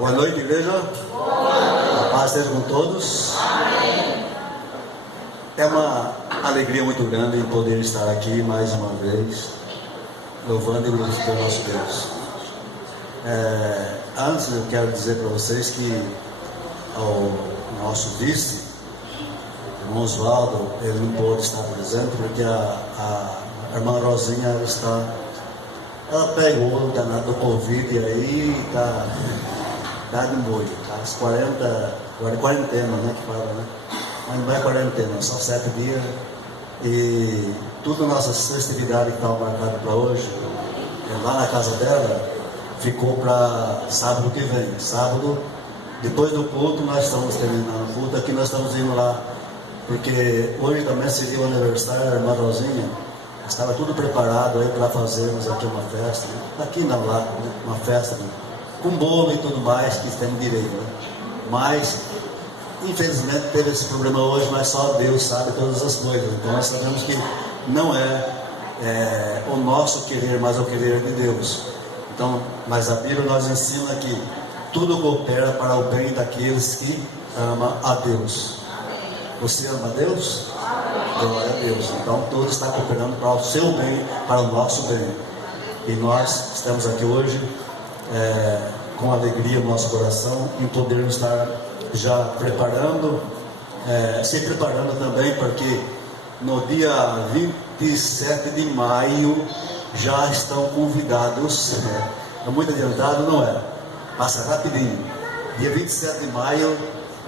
Boa noite, igreja. A paz esteja com todos. Amém. É uma alegria muito grande em poder estar aqui mais uma vez, louvando e glorificando o nosso Deus. Antes eu quero dizer para vocês que o nosso vice, o irmão Oswaldo, ele não pôde estar presente porque a irmã Rosinha ela pegou o danado do Covid e aí está de molho, tá? As 40 quarentena, né, que fala, né? Mas não é quarentena, só 7 dias. E toda a nossa festividade que estava marcada para hoje, lá na casa dela, ficou para sábado que vem. Sábado, depois do culto, nós estamos terminando o culto, aqui nós estamos indo lá, porque hoje também seria o aniversário da irmã Rosinha. Estava tudo preparado aí para fazermos aqui uma festa, né? Aqui não, lá, né? Uma festa, né? Com bolo e tudo mais que tem direito, né? Mas infelizmente teve esse problema hoje, mas só Deus sabe todas as coisas. Então nós sabemos que não é o nosso querer, mas o querer de Deus. Então, mas a Bíblia nos ensina que tudo coopera para o bem daqueles que amam a Deus. Você ama a Deus? Glória a Deus. Então tudo está cooperando para o seu bem, para o nosso bem. E nós estamos aqui hoje com alegria no nosso coração em podermos estar já preparando, se preparando também, porque no dia 27 de maio já estão convidados. É muito adiantado, não é? Passa rapidinho. Dia 27 de maio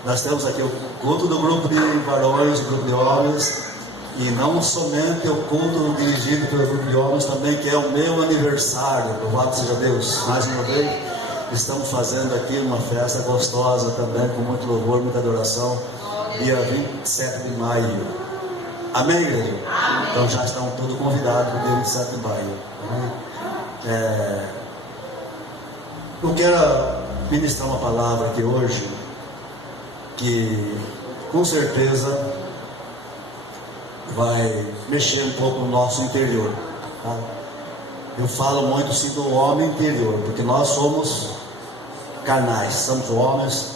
nós temos aqui o culto do grupo de varões, o grupo de homens, e não somente o culto dirigido pelo grupo de homens também, que é o meu aniversário. Louvado seja Deus. Mais uma vez estamos fazendo aqui uma festa gostosa também, com muito louvor, muita adoração, dia 27 de maio. Amém, igreja? Amém. Então já estão todos convidados para o dia 27 de maio. Eu quero ministrar uma palavra aqui hoje, que com certeza vai mexer um pouco no nosso interior, tá? Eu falo muito sim do homem interior, porque nós somos carnais, somos homens,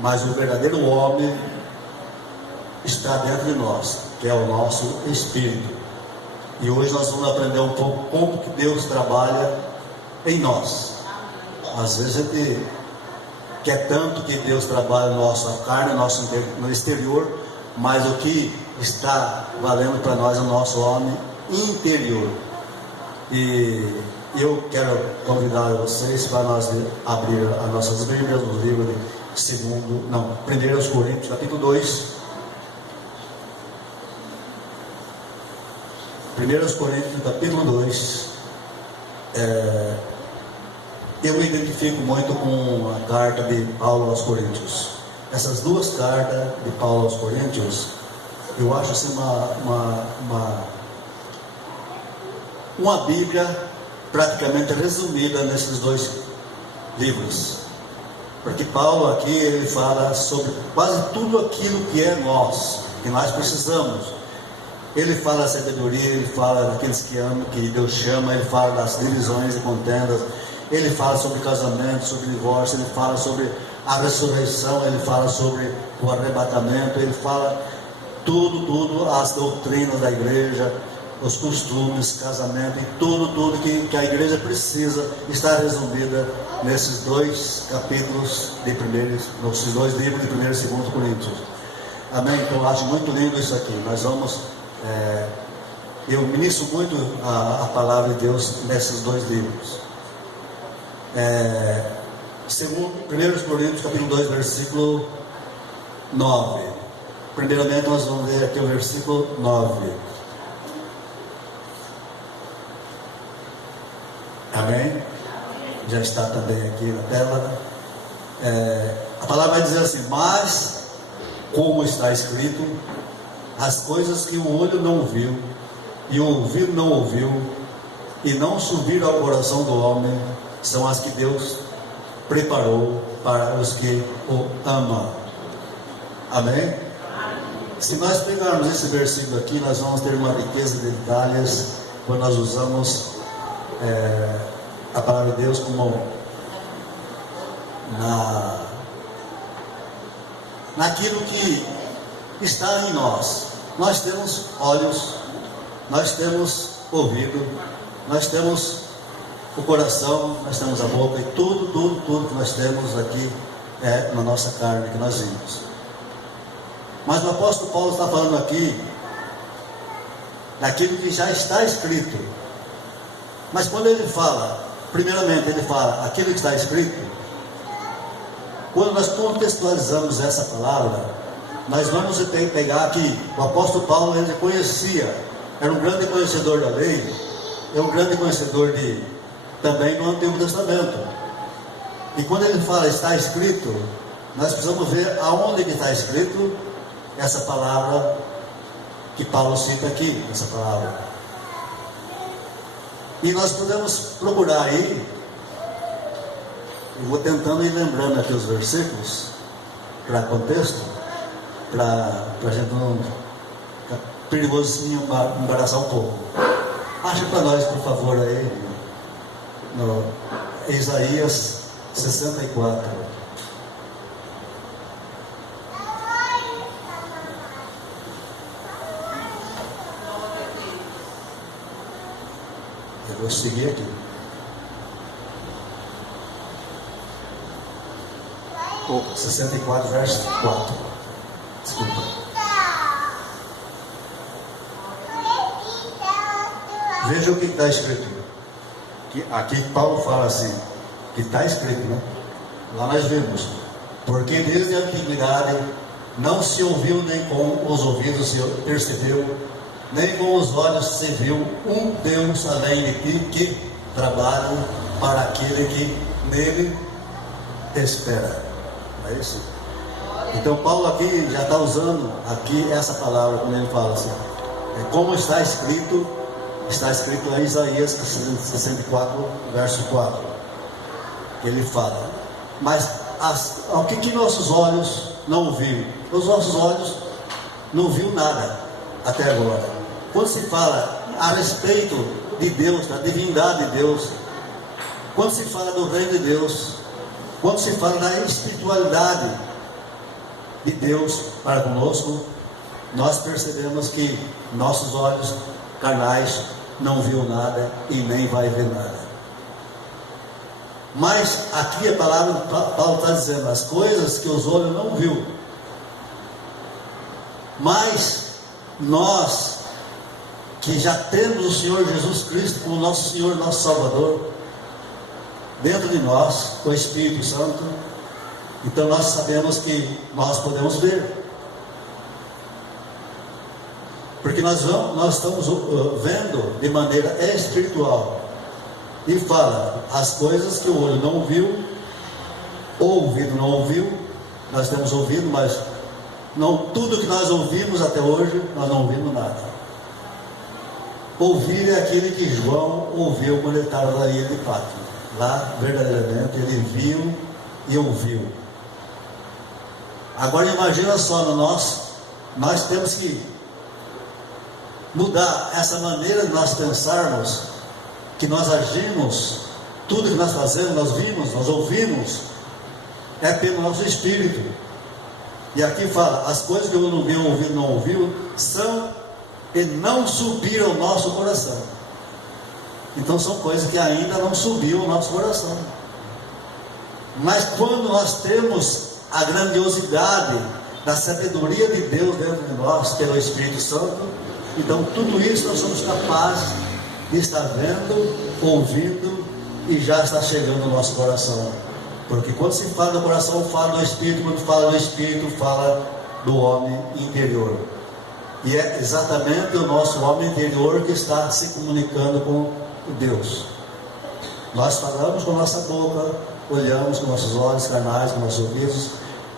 mas o verdadeiro homem está dentro de nós, que é o nosso espírito. E hoje nós vamos aprender um pouco como que Deus trabalha em nós. Às vezes a gente quer tanto que Deus trabalhe na nossa carne, no exterior, mas o que está valendo para nós é o nosso homem interior. E eu quero convidar vocês para nós abrir as nossas Bíblias no livro de 1 Coríntios, capítulo 2. 1 Coríntios, capítulo 2. Eu me identifico muito com a carta de Paulo aos Coríntios. Essas duas cartas de Paulo aos Coríntios, eu acho assim uma Bíblia praticamente resumida nesses dois livros. Porque Paulo aqui, ele fala sobre quase tudo aquilo que é nós, que nós precisamos. Ele fala da sabedoria, ele fala daqueles que amam, que Deus chama, ele fala das divisões e contendas, ele fala sobre casamento, sobre divórcio, ele fala sobre a ressurreição, ele fala sobre o arrebatamento, ele fala tudo, as doutrinas da igreja, os costumes, casamento, e tudo que a igreja precisa está resumida nesses dois capítulos nesses dois livros de 1 e 2 Coríntios. Amém? Então eu acho muito lindo isso aqui. Nós vamos, eu ministro muito a palavra de Deus nesses dois livros. 1 Coríntios capítulo 2, versículo 9. Primeiramente nós vamos ler aqui o versículo 9. Amém? Já está também aqui na tela. A palavra vai dizer assim: mas como está escrito, as coisas que o olho não viu e o ouvido não ouviu e não subiram ao coração do homem, são as que Deus preparou para os que o amam. Amém? Se nós pegarmos esse versículo aqui, nós vamos ter uma riqueza de detalhes quando nós usamos a palavra de Deus como naquilo que está em nós. Nós temos olhos, nós temos ouvido, nós temos o coração, nós temos a boca, e tudo que nós temos aqui é na nossa carne que nós vimos. Mas o apóstolo Paulo está falando aqui daquilo que já está escrito. Mas quando ele fala, primeiramente ele fala aquilo que está escrito, quando nós contextualizamos essa palavra, nós vamos pegar que o apóstolo Paulo, ele conhecia, era um grande conhecedor da lei, é um grande conhecedor também no Antigo Testamento. E quando ele fala está escrito, nós precisamos ver aonde que está escrito essa palavra que Paulo cita aqui, essa palavra. E nós podemos procurar aí, eu vou tentando ir lembrando aqui os versículos, para contexto, para a gente não ficar perigoso se embaraçar um pouco. Ache para nós, por favor, aí, no Isaías 64. Eu vou seguir aqui. Opa, 64, verso 4. Desculpa. Veja o que está escrito. Aqui Paulo fala assim, que está escrito, né? Lá nós vemos. Porque desde a antiguidade não se ouviu, nem com os ouvidos se percebeu, nem com os olhos se viu um Deus além de ti que trabalha para aquele que nele espera. É isso? Então Paulo aqui já está usando aqui essa palavra quando ele fala assim, como está escrito lá em Isaías 64, verso 4, que ele fala, mas o que nossos olhos não viram? Os nossos olhos não viram nada até agora. Quando se fala a respeito de Deus, da divindade de Deus, quando se fala do reino de Deus, quando se fala da espiritualidade de Deus para conosco, nós percebemos que nossos olhos carnais não viu nada e nem vai ver nada. Mas aqui a palavra Paulo está dizendo as coisas que os olhos não viu. Mas nós que já temos o Senhor Jesus Cristo como nosso Senhor, nosso Salvador, dentro de nós, o Espírito Santo, então nós sabemos que nós podemos ver. Porque nós estamos vendo de maneira espiritual. E fala, as coisas que o olho não viu, ou o ouvido não ouviu, nós temos ouvido, mas não tudo que nós ouvimos até hoje, nós não ouvimos nada. Ouvir é aquele que João ouviu quando ele estava na ilha de Pátmos. Lá, verdadeiramente, ele viu e ouviu. Agora imagina só, nós temos que mudar essa maneira de nós pensarmos, que nós agimos, tudo que nós fazemos, nós vimos, nós ouvimos, é pelo nosso espírito. E aqui fala, as coisas que eu não vi, o ouvido não ouviu, são e não subiram ao nosso coração. Então são coisas que ainda não subiu ao nosso coração. Mas quando nós temos a grandiosidade da sabedoria de Deus dentro de nós, pelo Espírito Santo, então tudo isso nós somos capazes de estar vendo, ouvindo, e já está chegando no nosso coração. Porque quando se fala do coração, fala do Espírito. Quando fala do Espírito, fala do homem interior. E é exatamente o nosso homem interior que está se comunicando com Deus. Nós falamos com a nossa boca, olhamos com nossos olhos carnais, com nossos ouvidos,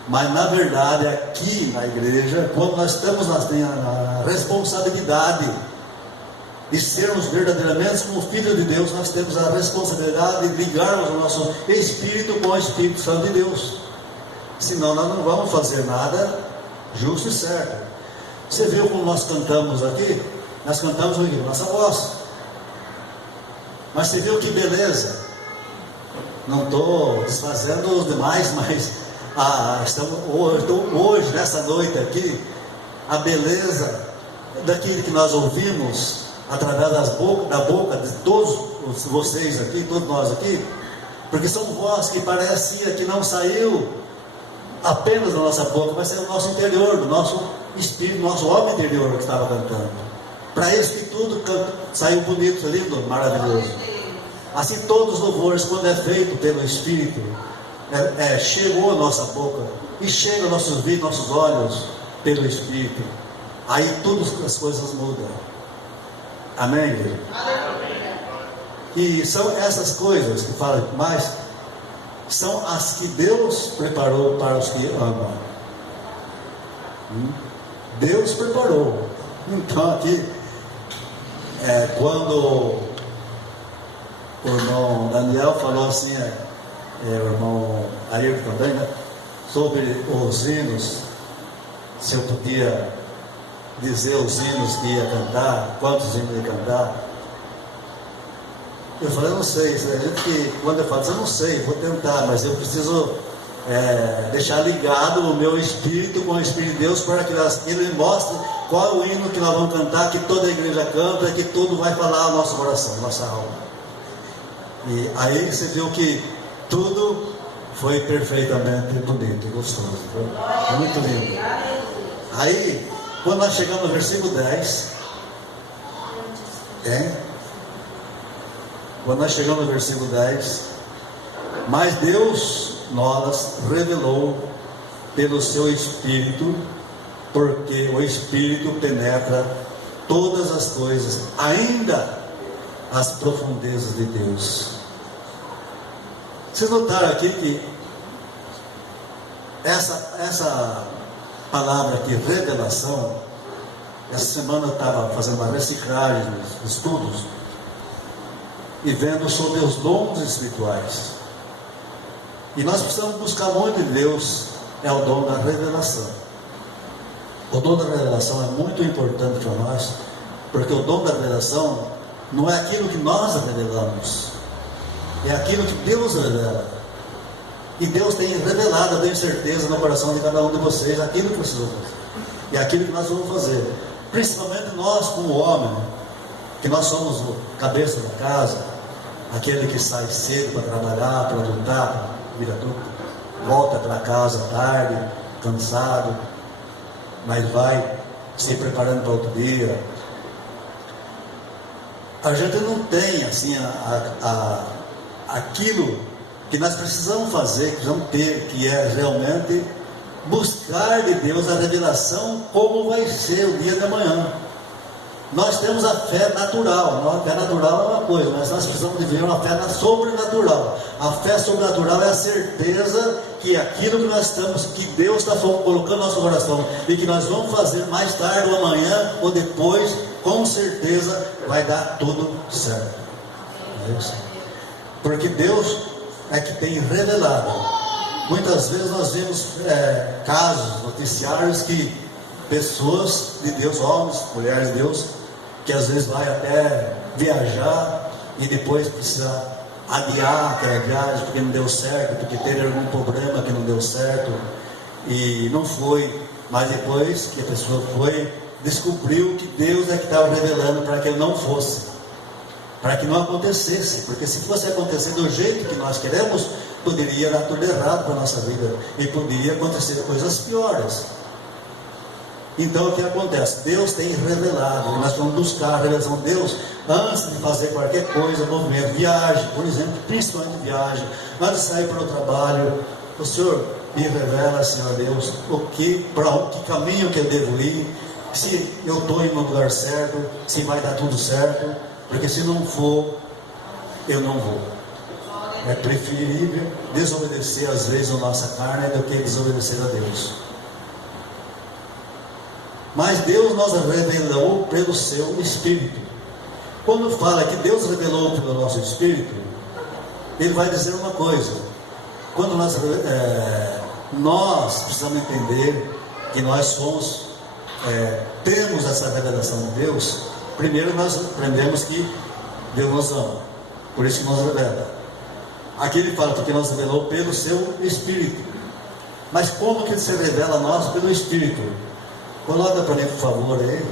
mas na verdade aqui na igreja, quando nós estamos na responsabilidade de sermos verdadeiramente como filhos de Deus, nós temos a responsabilidade de ligarmos o nosso espírito com o Espírito Santo de Deus. Senão nós não vamos fazer nada justo e certo. Você viu como nós cantamos aqui? Nós cantamos com a nossa voz. Mas você viu que beleza? não estou desfazendo os demais, mas hoje, nessa noite aqui, a beleza daquilo que nós ouvimos através da boca de todos vocês aqui, todos nós aqui, porque são vozes que parecia que não saiu apenas da nossa boca, mas saiu do nosso interior, do nosso espírito, do nosso homem interior que estava cantando. Para isso que tudo saiu bonito, lindo, maravilhoso. Assim todos os louvores, quando é feito pelo Espírito, chegou à nossa boca e chega aos nossos ouvidos, nossos olhos, pelo Espírito. Aí todas as coisas mudam. Amém, igreja? E são essas coisas que falam mais, são as que Deus preparou para os que amam. Deus preparou. Então aqui, quando o irmão Daniel falou assim, o irmão Ayrton também, né, sobre os hinos, se eu podia dizer os hinos que ia cantar, quantos hinos ia cantar, eu falei, eu não sei, quando eu falo, eu não sei, vou tentar, mas eu preciso deixar ligado o meu espírito com o Espírito de Deus, para que ele me mostre qual é o hino que nós vamos cantar, que toda a igreja canta, que tudo vai falar ao nosso coração, nossa alma. E aí você viu que tudo foi perfeitamente bonito, gostoso, foi muito lindo. Aí, quando nós chegamos no versículo 10, quando nós chegamos no versículo 10, mas Deus nos revelou pelo seu Espírito, porque o Espírito penetra todas as coisas, ainda as profundezas de Deus. Vocês notaram aqui que essa palavra aqui, revelação, essa semana eu estava fazendo uma reciclagem nos estudos e vendo sobre os dons espirituais. E nós precisamos buscar muito de Deus, é o dom da revelação. O dom da revelação é muito importante para nós, porque o dom da revelação não é aquilo que nós revelamos, é aquilo que Deus revela. E Deus tem revelado, eu tenho certeza, no coração de cada um de vocês, aquilo que vocês vão fazer. E aquilo que nós vamos fazer. Principalmente nós, como homem, que nós somos o cabeça da casa, aquele que sai cedo para trabalhar, para lutar, vira tudo, volta para casa tarde, cansado, mas vai se preparando para outro dia. A gente não tem assim aquilo que nós precisamos fazer, que precisamos ter, que é realmente buscar de Deus a revelação, como vai ser o dia de amanhã. Nós temos a fé natural. A fé natural é uma coisa, mas nós precisamos de viver uma fé sobrenatural. A fé sobrenatural é a certeza que aquilo que nós estamos, que Deus está colocando no nosso coração e que nós vamos fazer mais tarde ou amanhã ou depois, com certeza vai dar tudo certo. É isso? Porque Deus é que tem revelado. Muitas vezes nós vemos casos, noticiários, que pessoas de Deus, homens, mulheres de Deus, que às vezes vai até viajar e depois precisa adiar aquela viagem porque não deu certo, porque teve algum problema que não deu certo e não foi, mas depois que a pessoa foi, descobriu que Deus é que estava revelando para que ele não fosse, para que não acontecesse, porque se fosse acontecer do jeito que nós queremos, poderia dar tudo errado para a nossa vida e poderia acontecer coisas piores. Então o que acontece? Deus tem revelado, nós vamos buscar a revelação de Deus antes de fazer qualquer coisa, movimento, viagem, por exemplo, principalmente viagem, antes de sair para o trabalho. O Senhor me revela, Senhor Deus, para que caminho que eu devo ir, se eu estou indo no lugar certo, se vai dar tudo certo, porque se não for, eu não vou. É preferível desobedecer às vezes a nossa carne do que desobedecer a Deus. Mas Deus nos revelou pelo seu Espírito. Quando fala que Deus revelou pelo nosso Espírito, Ele vai dizer uma coisa. Quando nós precisamos entender que nós somos, temos essa revelação de Deus. Primeiro nós aprendemos que Deus nos ama, por isso que nos revela. Aqui ele fala, porque nos revelou pelo seu Espírito. Mas como que ele se revela a nós pelo Espírito? Coloca para mim, por favor, aí.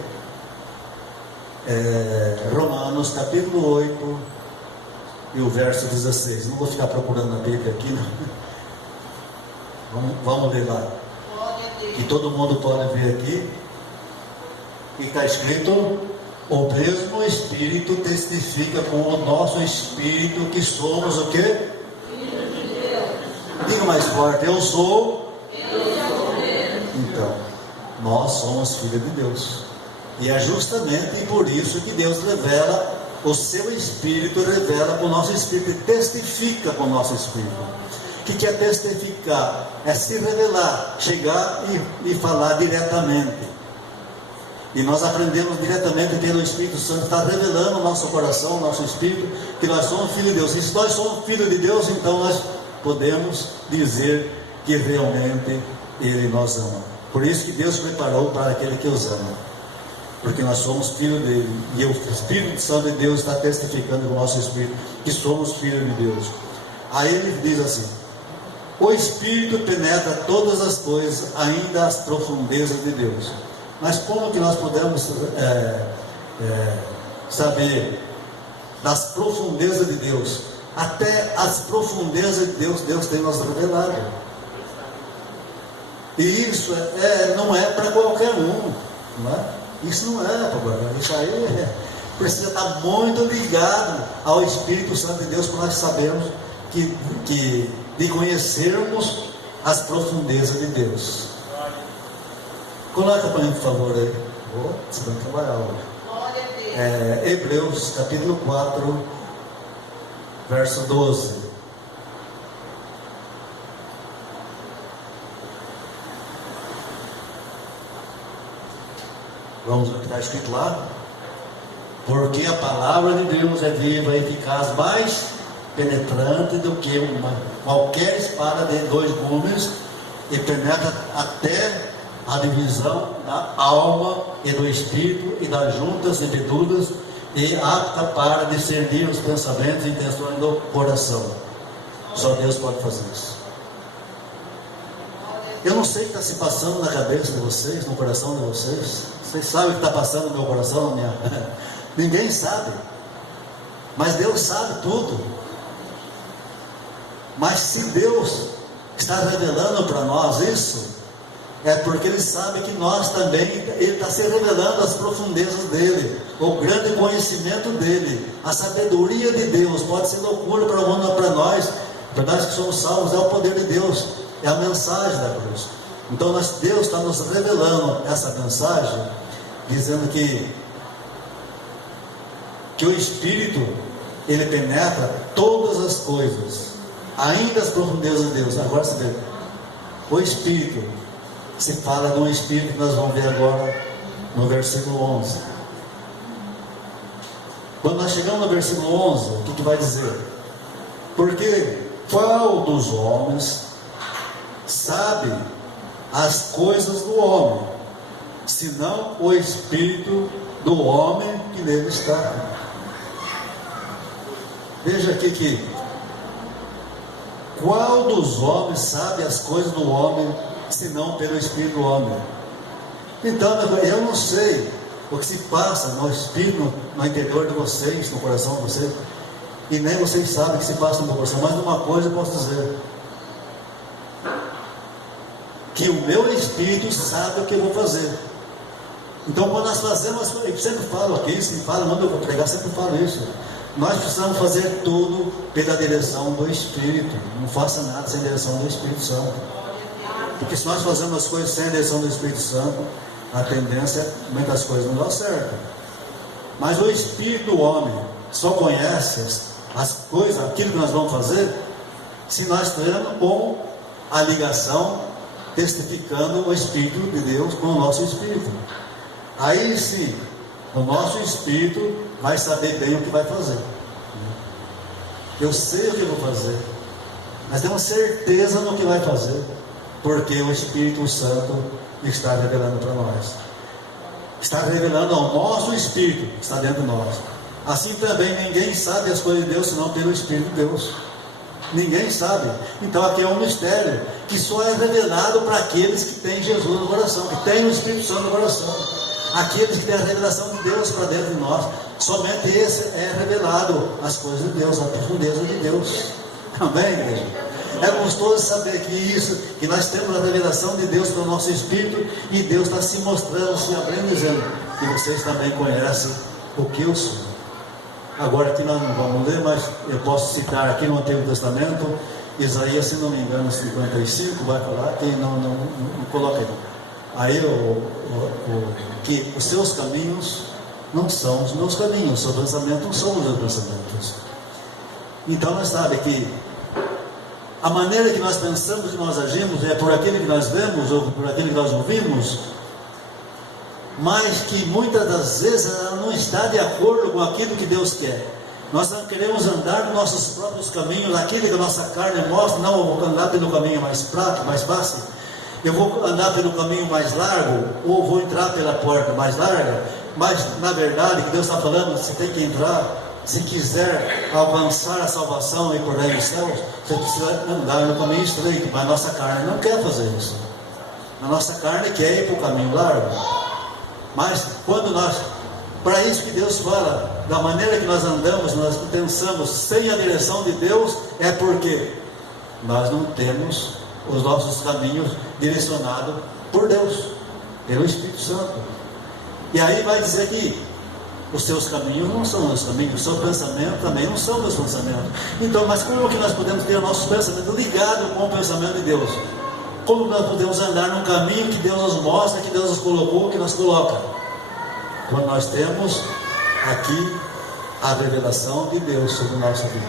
Romanos, capítulo 8, e o verso 16. Não vou ficar procurando na Bíblia aqui, não. Vamos ler lá. E todo mundo pode ver aqui. E está escrito: o mesmo Espírito testifica com o nosso Espírito que somos o quê? Filhos de Deus. Diga mais forte: eu sou. Então, nós somos filhos de Deus. E é justamente por isso que Deus revela, o seu Espírito revela com o nosso Espírito, testifica com o nosso Espírito. O que é testificar? É se revelar, chegar e falar diretamente. E nós aprendemos diretamente que o Espírito Santo está revelando o nosso coração, o nosso Espírito, que nós somos filhos de Deus. E se nós somos filhos de Deus, então nós podemos dizer que realmente Ele nos ama. Por isso que Deus preparou para aquele que os ama. Porque nós somos filhos dele. E o Espírito Santo de Deus está testificando com o nosso Espírito que somos filhos de Deus. Aí ele diz assim: o Espírito penetra todas as coisas, ainda as profundezas de Deus. Mas como que nós podemos saber das profundezas de Deus? Até as profundezas de Deus, Deus tem nos revelado. E isso não é para qualquer um, não é? Isso não é para qualquer um. Isso aí precisa estar muito ligado ao Espírito Santo de Deus, para nós sabermos de conhecermos as profundezas de Deus. Coloca para mim, por favor, aí. Você vai trabalhar hoje. Hebreus, capítulo 4, verso 12. Vamos ver o que está escrito lá. Porque a palavra de Deus é viva e eficaz, mais penetrante do que qualquer espada de 2 gumes, e penetra até a divisão da alma e do espírito, e das juntas e medulas, e apta para discernir os pensamentos e intenções do coração. Só Deus pode fazer isso. Eu não sei o que está se passando na cabeça de vocês, no coração de vocês. Vocês sabem o que está passando no meu coração, na minha... Ninguém sabe. Mas Deus sabe tudo. Mas se Deus está revelando para nós isso, é porque Ele sabe que nós também, Ele está se revelando as profundezas dEle, o grande conhecimento dEle, a sabedoria de Deus. Pode ser loucura para o mundo, para nós que somos salvos, é o poder de Deus, é a mensagem da cruz. Então Deus está nos revelando essa mensagem, dizendo que o Espírito, ele penetra todas as coisas, ainda as profundezas de Deus. Agora você vê, o Espírito, se fala de um Espírito que nós vamos ver agora no versículo 11. Quando nós chegamos no versículo 11, o que vai dizer? Porque qual dos homens sabe as coisas do homem, senão o Espírito do homem que nele está? Veja aqui que qual dos homens sabe as coisas do homem, senão pelo Espírito do homem? Então, eu não sei o que se passa no Espírito, no interior de vocês, no coração de vocês, e nem vocês sabem o que se passa no meu coração. Mas uma coisa eu posso dizer: que o meu Espírito sabe o que eu vou fazer. Então, quando nós fazemos, eu sempre falo aqui, se fala, quando eu vou pregar, sempre falo isso. Nós precisamos fazer tudo pela direção do Espírito. Não faça nada sem a direção do Espírito Santo. Porque se nós fazemos as coisas sem a direção do Espírito Santo, a tendência é que muitas coisas não dão certo. Mas o Espírito do homem só conhece as coisas, aquilo que nós vamos fazer, se nós estivermos com a ligação, testificando o Espírito de Deus com o nosso Espírito. Aí sim, o nosso Espírito vai saber bem o que vai fazer. Eu sei o que vou fazer, mas tenho certeza no que vai fazer, porque o Espírito Santo está revelando para nós. Está revelando ao nosso Espírito, está dentro de nós. Assim também ninguém sabe as coisas de Deus, senão pelo Espírito de Deus. Ninguém sabe. Então aqui é um mistério que só é revelado para aqueles que têm Jesus no coração, que têm o Espírito Santo no coração. Aqueles que têm a revelação de Deus para dentro de nós. Somente esse é revelado as coisas de Deus, a profundeza de Deus. Amém, igreja? É gostoso saber que nós temos a revelação de Deus para o nosso espírito, e Deus está se mostrando, se abrindo, dizendo que vocês também conhecem o que eu sou. Agora aqui nós não vamos ler, mas eu posso citar aqui no Antigo Testamento, Isaías, se não me engano, 55, vai falar, que não coloca aí. Aí que os seus caminhos não são os meus caminhos, o seu pensamento não são os meus pensamentos. Então nós sabemos que a maneira que nós pensamos e nós agimos é por aquilo que nós vemos ou por aquilo que nós ouvimos, mas que muitas das vezes ela não está de acordo com aquilo que Deus quer. Nós não queremos andar nos nossos próprios caminhos, aquilo que a nossa carne mostra. Não, eu vou andar pelo caminho mais prático, mais fácil. Eu vou andar pelo caminho mais largo, ou vou entrar pela porta mais larga. Mas na verdade, que Deus está falando, você tem que entrar. Se quiser alcançar a salvação e por aí nos céus, você precisa andar no caminho estreito. Mas a nossa carne não quer fazer isso. A nossa carne quer ir para o caminho largo. Mas quando para isso que Deus fala, da maneira que nós andamos, nós pensamos sem a direção de Deus, é porque nós não temos os nossos caminhos direcionados por Deus, pelo Espírito Santo. E aí vai dizer que os seus caminhos não são meus caminhos, o seu pensamento também não são meus pensamentos. Então, mas como que nós podemos ter o nosso pensamento ligado com o pensamento de Deus? Como nós podemos andar num caminho que Deus nos mostra, que Deus nos colocou, que nos coloca? Quando nós temos aqui a revelação de Deus sobre a nossa vida.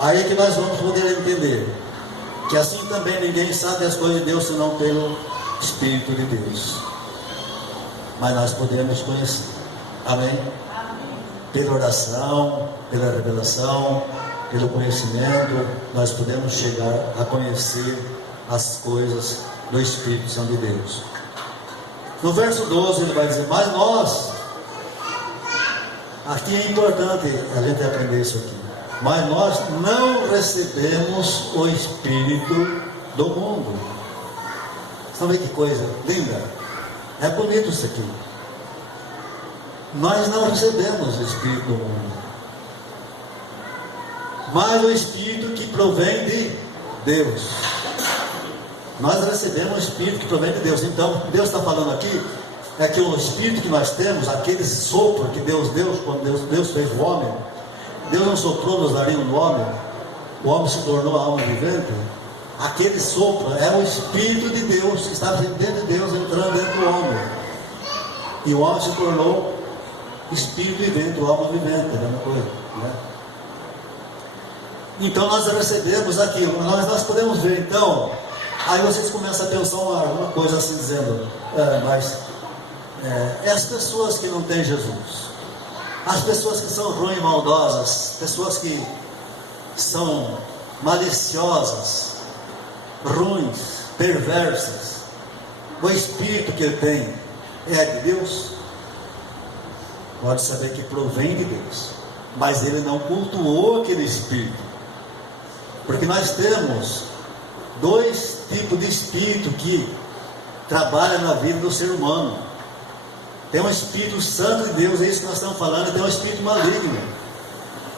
Aí é que nós vamos poder entender que assim também ninguém sabe as coisas de Deus senão pelo Espírito de Deus. Mas nós podemos conhecer. Amém? Pela oração, pela revelação, pelo conhecimento, nós podemos chegar a conhecer as coisas do Espírito Santo de Deus. No verso 12 ele vai dizer, mas nós, aqui é importante a gente aprender isso aqui, mas nós não recebemos o Espírito do mundo. Sabe que coisa linda? É bonito isso aqui. Nós não recebemos o Espírito do mundo, mas o Espírito que provém de Deus. Nós recebemos o Espírito que provém de Deus. Então, Deus está falando aqui, é que o Espírito que nós temos, aquele sopro que Deus deu, quando Deus fez o homem, Deus não soprou nos narinos do homem, o homem se tornou a alma vivente. Aquele sopro é o Espírito de Deus, que está dentro de Deus, entrando dentro do homem. E o homem se tornou Espírito vivente, alma vivente, é a mesma coisa, né? Então nós recebemos aquilo, nós podemos ver então. Aí vocês começam a pensar uma coisa assim, dizendo, as pessoas que não têm Jesus, as pessoas que são ruins e maldosas, pessoas que são maliciosas, ruins, perversas, o Espírito que ele tem é de Deus? Pode saber que provém de Deus, mas ele não cultuou aquele Espírito, porque nós temos dois tipos de espírito que trabalham na vida do ser humano. Tem um Espírito Santo de Deus, é isso que nós estamos falando, e tem um Espírito maligno.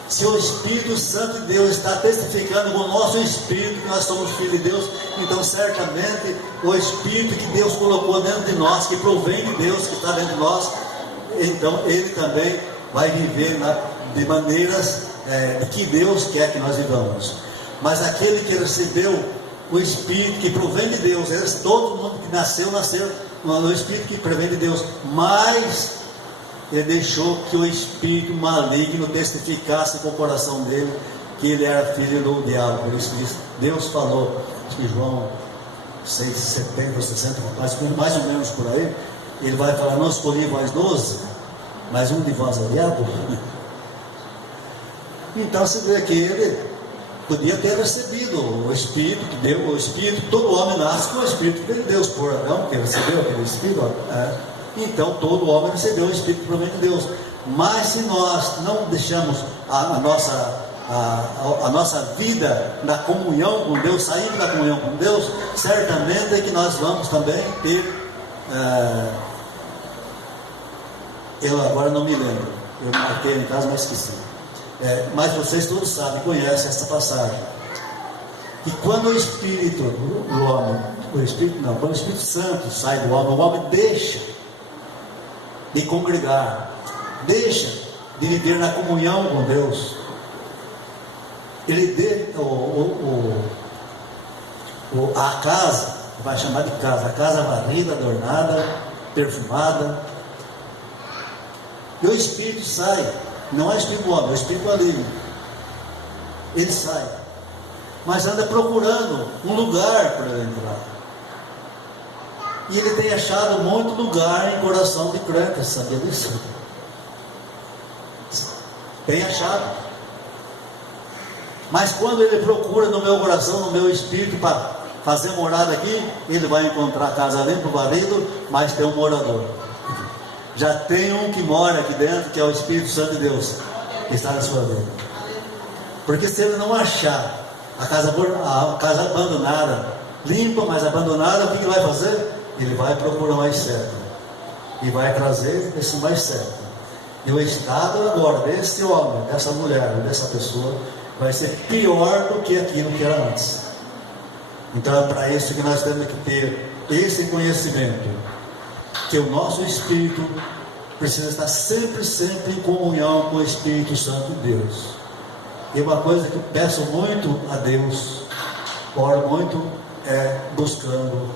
Se o Espírito Santo de Deus está testificando com o nosso Espírito que nós somos filhos de Deus, então certamente o Espírito que Deus colocou dentro de nós, que provém de Deus, que está dentro de nós, então ele também vai viver de maneiras que Deus quer que nós vivamos. Mas aquele que recebeu o Espírito que provém de Deus, todo mundo que nasceu no Espírito que provém de Deus, mas ele deixou que o Espírito maligno testificasse com o coração dele que ele era filho do diabo. Por isso que Deus falou, acho que João 6, 70, 60, mais ou menos por aí, ele vai falar, não escolhi vós 12, mas um de vós é diabo. Então você vê que ele podia ter recebido o Espírito que deu, o Espírito, todo homem nasce com o Espírito que Deus, por Adão, que recebeu aquele Espírito, então todo homem recebeu o Espírito que provém de Deus, Mas se nós não deixamos a nossa vida na comunhão com Deus, sair da comunhão com Deus, certamente é que nós vamos também ter, eu agora não me lembro, eu marquei em casa, mas esqueci, mas vocês todos sabem, conhecem essa passagem, que quando o Espírito do homem, quando o Espírito Santo sai do homem, o homem deixa de congregar, deixa de viver na comunhão com Deus. Ele a casa, vai chamar de casa, a casa varrida, adornada, perfumada, e o Espírito sai, não é o Espírito do homem, é o Espírito maligno. Ele sai, mas anda procurando um lugar para ele entrar. E ele tem achado muito lugar em coração de crentes, sabia disso? Tem achado. Mas quando ele procura no meu coração, no meu espírito, para fazer morada aqui, ele vai encontrar a casa limpa, varrido, mas tem um morador. Já tem um que mora aqui dentro, que é o Espírito Santo de Deus, que está na sua vida. Porque se ele não achar a casa abandonada, limpa, mas abandonada, o que ele vai fazer? Ele vai procurar mais certo, e vai trazer esse mais certo. E o estado agora desse homem, dessa mulher, dessa pessoa, vai ser pior do que aquilo que era antes. Então é para isso que nós temos que ter esse conhecimento, que o nosso espírito precisa estar sempre em comunhão com o Espírito Santo de Deus. E uma coisa que eu peço muito a Deus, oro muito, é buscando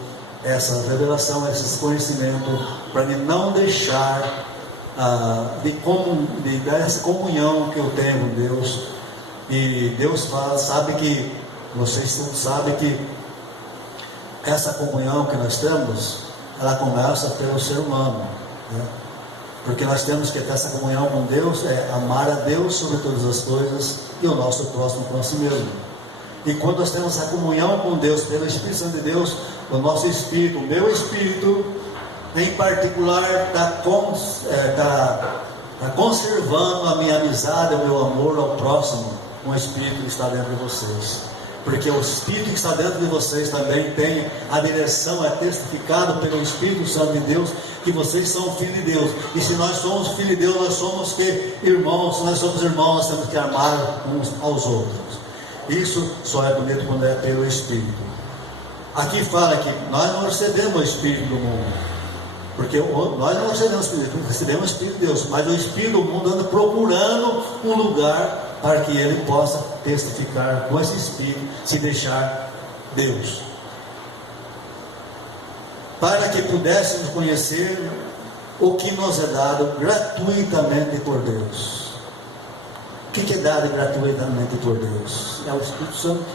essa revelação, esse conhecimento, para me não deixar de dar essa comunhão que eu tenho com Deus. E Deus fala, sabe que, vocês sabem que essa comunhão que nós temos, ela começa pelo ser humano, né? Porque nós temos que ter essa comunhão com Deus, amar a Deus sobre todas as coisas e o nosso próximo com si mesmo. E quando nós temos essa comunhão com Deus, pelo Espírito Santo de Deus, o nosso espírito, o meu espírito, em particular, está conservando a minha amizade, o meu amor ao próximo, com o Espírito que está dentro de vocês. Porque o Espírito que está dentro de vocês também tem a direção, é testificado pelo Espírito Santo de Deus, que vocês são filhos de Deus. E se nós somos filhos de Deus, nós somos irmãos. Se nós somos irmãos, nós temos que amar uns aos outros. Isso só é bonito quando é pelo Espírito. Aqui fala que nós não recebemos o Espírito do mundo, porque nós não recebemos o Espírito, recebemos o Espírito de Deus, mas o Espírito do mundo anda procurando um lugar para que ele possa testificar com esse Espírito, se deixar Deus, para que pudéssemos conhecer o que nos é dado gratuitamente por Deus. O que é dado gratuitamente por Deus? É o Espírito Santo.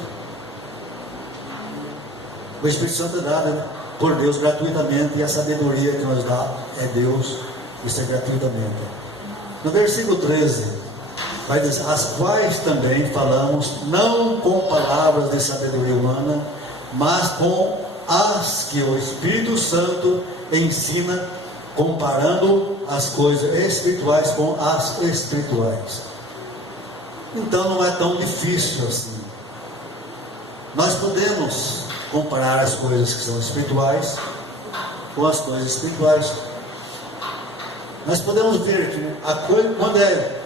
O Espírito Santo é dado por Deus gratuitamente, e a sabedoria que nos dá é Deus, isso é gratuitamente. No versículo 13 vai dizer, as quais também falamos, não com palavras de sabedoria humana, mas com as que o Espírito Santo ensina, comparando as coisas espirituais com as espirituais. Então não é tão difícil assim. Nós podemos comparar as coisas que são espirituais com as coisas espirituais. Nós podemos ver que quando é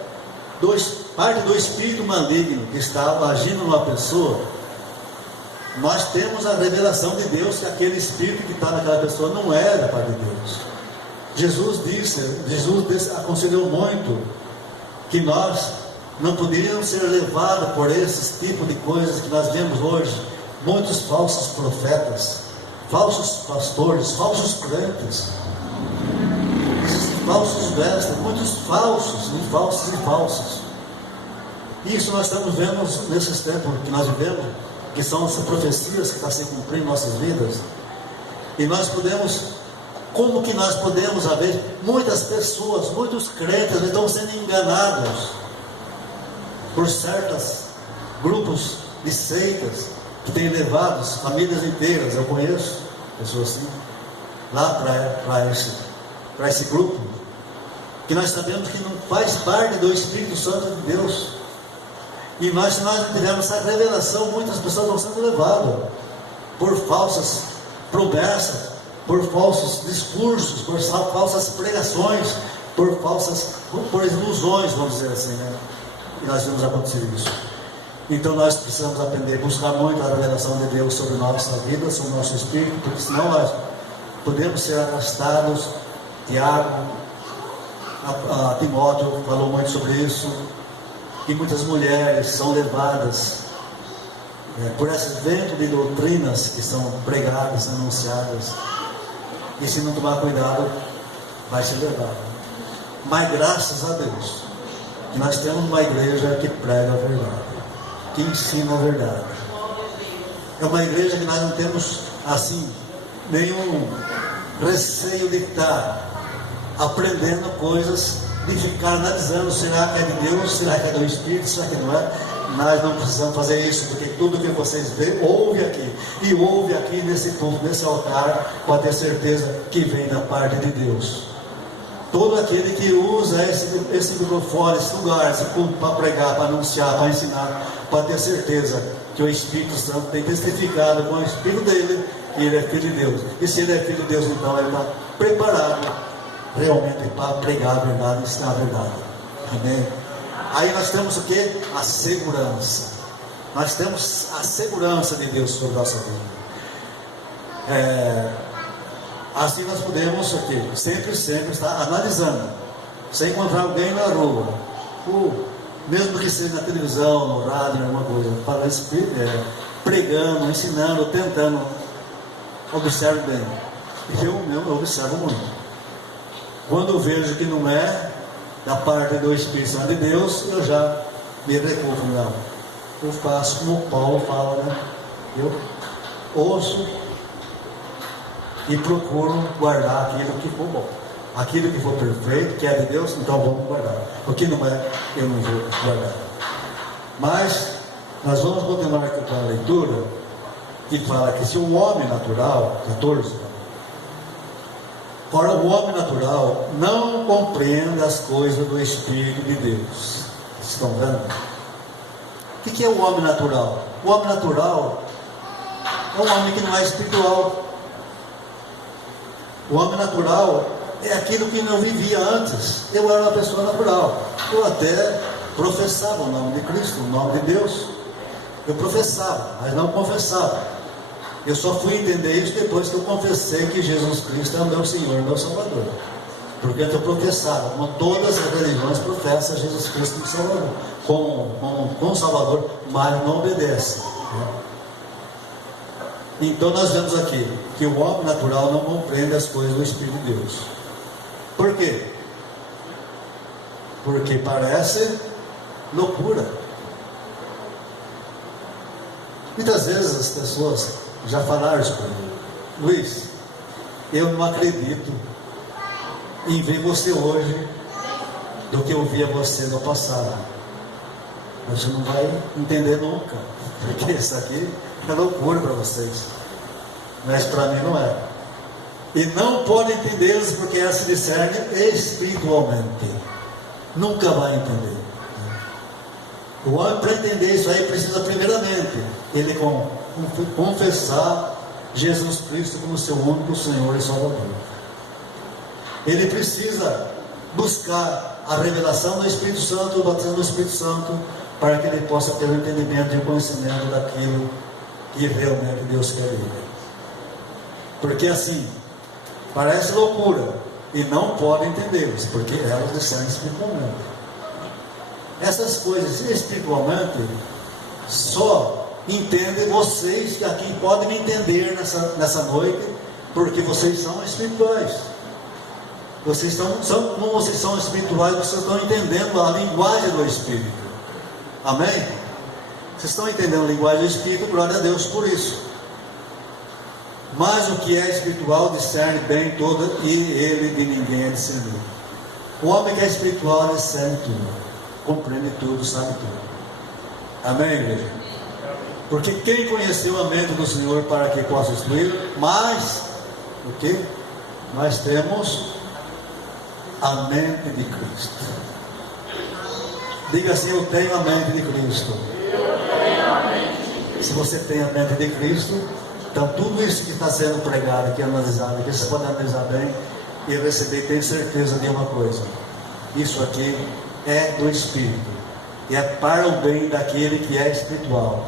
parte do espírito maligno que está agindo numa pessoa, nós temos a revelação de Deus que aquele espírito que está naquela pessoa não é da parte de Deus. Jesus aconselhou muito que nós não poderíamos ser levados por esses tipos de coisas que nós vemos hoje. Muitos falsos profetas, falsos pastores, falsos crentes, falsos mestres, muitos falsos e falsos. Isso nós estamos vendo nesses tempos que nós vivemos, que são as profecias que estão se cumprindo em nossas vidas. E nós como que nós podemos haver muitas pessoas, muitos crentes estão sendo enganados por certos grupos de seitas que têm levado famílias inteiras. Eu conheço pessoas assim, lá para esse grupo. que nós sabemos que não faz parte do Espírito Santo de Deus. E nós, se nós não tivermos essa revelação, muitas pessoas vão sendo levadas por falsas promessas, por falsos discursos, por falsas pregações, por ilusões, vamos dizer assim, né? E nós vemos acontecer isso. Então nós precisamos aprender, buscar muito a revelação de Deus sobre nossa vida, sobre o nosso espírito, porque senão nós podemos ser arrastados. Tiago, Timóteo falou muito sobre isso, que muitas mulheres são levadas por esse vento de doutrinas que são pregadas, anunciadas, e se não tomar cuidado, vai ser levado. Mas graças a Deus, que nós temos uma igreja que prega a verdade, que ensina a verdade. É uma igreja que nós não temos, assim, nenhum receio de estar aprendendo coisas, de ficar analisando, será que é de Deus, será que é do Espírito, será que não é? Nós não precisamos fazer isso, porque tudo que vocês veem, ouve aqui, e ouve aqui nesse culto, nesse altar, pode ter certeza que vem da parte de Deus. Todo aquele que usa esse microfone, esse lugar, esse culto para pregar, para anunciar, para ensinar, pode ter certeza que o Espírito Santo tem testificado com o Espírito dele que ele é Filho de Deus. E se ele é Filho de Deus, então ele está preparado realmente para pregar a verdade e ensinar a verdade. Amém? Aí nós temos o que? A segurança. Nós temos a segurança de Deus sobre a nossa vida. Assim nós podemos o quê? Sempre estar analisando. Você encontrar alguém na rua, mesmo que seja na televisão, no rádio, alguma coisa, pregando, ensinando, tentando, observe bem. Eu observo muito. Quando eu vejo que não é da parte do Espírito Santo de Deus, eu já me recuo. Não, eu faço como Paulo fala, né? Eu ouço e procuro guardar aquilo que for bom, aquilo que for perfeito, que é de Deus, então vamos guardar. O que não é, eu não vou guardar. Mas nós vamos continuar aqui com a leitura, que fala que se o homem natural, 14, ora, o homem natural não compreende as coisas do Espírito de Deus. Estão vendo? O que é o homem natural? O homem natural é um homem que não é espiritual. O homem natural é aquilo que não vivia antes. Eu era uma pessoa natural. Eu até professava o nome de Cristo, o nome de Deus. Eu professava, mas não confessava. Eu só fui entender isso depois que eu confessei que Jesus Cristo é o meu Senhor e meu Salvador. Porque eu professava, como todas as religiões professam Jesus Cristo como Salvador, como Salvador, mas não obedece. Então nós vemos aqui que o homem natural não compreende as coisas do Espírito de Deus. Por quê? Porque parece loucura. Muitas vezes as pessoas já falaram isso para mim: Luiz, eu não acredito em ver você hoje do que eu via você no passado. Você não vai entender nunca, porque isso aqui é loucura para vocês, mas para mim não é. E não pode entendê-los porque ela se discerne espiritualmente. Nunca vai entender. O homem, para entender isso aí, precisa primeiramente ele confessar Jesus Cristo como seu único Senhor e Salvador. Ele precisa buscar a revelação do Espírito Santo, o batismo do Espírito Santo, para que ele possa ter o entendimento e o conhecimento daquilo que realmente Deus quer dele. Porque assim, parece loucura, e não podem entendê-los, porque elas discernem espiritualmente. Essas coisas espiritualmente só entendem vocês, que aqui podem me entender nessa noite, porque vocês são espirituais. Vocês como vocês são espirituais, vocês estão entendendo a linguagem do Espírito. Amém? Vocês estão entendendo a linguagem do Espírito, glória a Deus por isso. Mas o que é espiritual discerne bem todo, e ele de ninguém é discernido. O homem que é espiritual discerne tudo, compreende tudo, sabe tudo. Amém, igreja? Porque quem conheceu a mente do Senhor para que possa instruir? Mas, o que? Nós temos a mente de Cristo. Diga assim: eu tenho a mente de Cristo. Se você tem a mente de Cristo, então tudo isso que está sendo pregado aqui, analisado aqui, você pode analisar bem e receber, tenho certeza de uma coisa: isso aqui é do Espírito, e é para o bem daquele que é espiritual,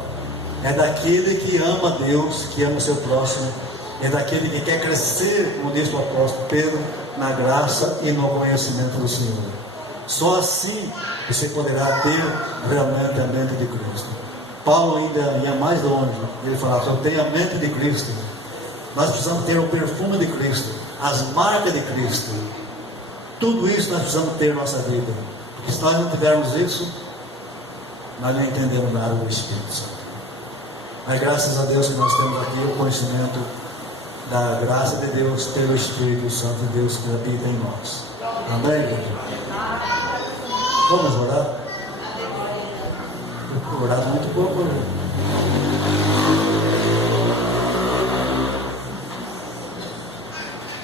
é daquele que ama Deus, que ama o seu próximo, é daquele que quer crescer, como diz o apóstolo Pedro, na graça e no conhecimento do Senhor. Só assim você poderá ter realmente a mente de Cristo. Paulo ainda ia mais longe, ele falava: eu tenho a mente de Cristo. Nós precisamos ter o perfume de Cristo, as marcas de Cristo. Tudo isso nós precisamos ter na nossa vida, porque se nós não tivermos isso, nós não entendemos nada do Espírito Santo. Mas graças a Deus que nós temos aqui o conhecimento da graça de Deus pelo Espírito Santo de Deus que habita em nós. Amém, igreja? Vamos orar? Eu orar muito pouco hoje.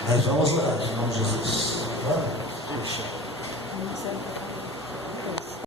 Mas vamos orar, em nome de Jesus. Deixa.